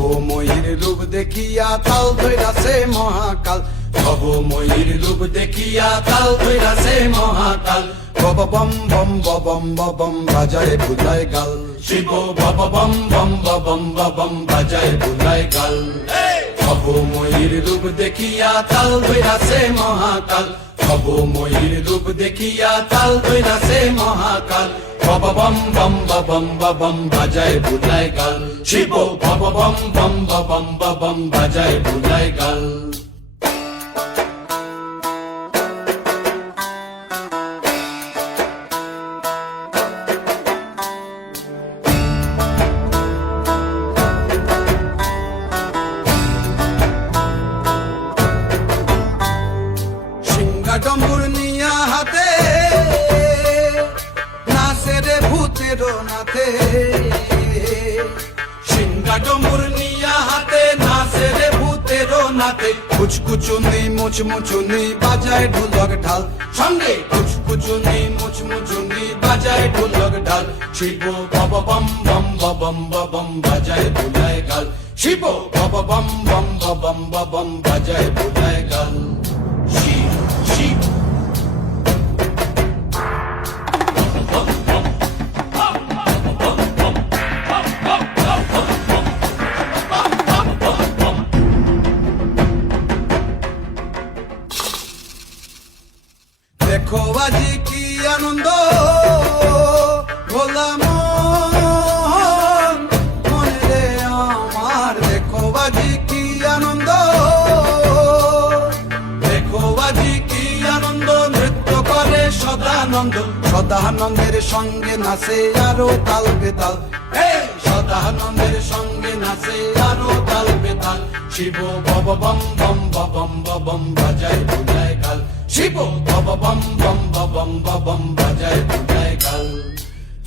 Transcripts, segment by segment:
ভবময়ীর রূপ দেখিয়া তাল ধইরাছে মহাকাল, ভবময়ীর রূপ দেখিয়া তাল ধইরাছে মহাকাল। বব বম বম বম বম বাজায় বুলায় গাল, শিব বব বম বম বম বম বাজায় বুলায় গাল। ভবময়ীর রূপ দেখিয়া তাল ধইরাছে মহাকাল, ভবময়ীর রূপ দেখিয়া তাল ধইরাছে মহাকাল। বব বম বম বম বাজায় বুলায় গাল, শিব বব বম বম বম বাজায় বুলায় গাল। ডম্বুর নিয়া হাতে নাচে রে ভূতের নাথে, সিংহা ডম্বুর নিয়া হাতে নাচে রে ভূতের নাথে। কুচকুচুনি মুচমুচুনি বাজায় ঢোলক ঢাল, সঙ্গে কুচকুচুনি মুচমুচুনি বাজায় ঢোলক ঢাল। শিব বব বম বম বম বাজায় বুলায় গাল, শিব বব বম বম বম বাজায় বুলায় গাল। শিব শিব দেখো আজি কি আনন্দ ভোলা মন মনে রে আমার, দেখো আজি কি আনন্দ, দেখো আজি কি আনন্দ। নৃত্য করে সদানন্দ, সদানন্দের সঙ্গে নাচে আরো তাল বেতাল, সদানন্দের সঙ্গে নাচে আরো তাল বেতাল। শিব বব বম বম বাজায় বুলায় গাল, শিব বব বম বম বাজায় বুলায় গাল।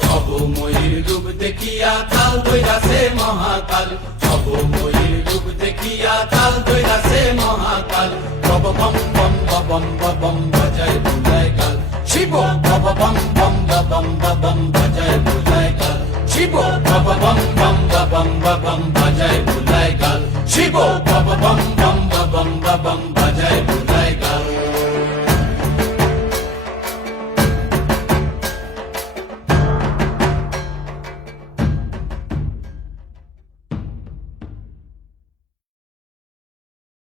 ভবময়ীর রূপ দেখিয়া তাল ধইরাছে মহাকাল, ভবময়ীর রূপ দেখিয়া তাল ধইরাছে মহাকাল। বব বম বম বাজায় বুলায় গাল, শিব বব বম বম বাজায় বুলায় গাল, শিব বব বম বম বাজায় বুলায় গাল, শিব বব বম বম বাজায় বুলায় গাল।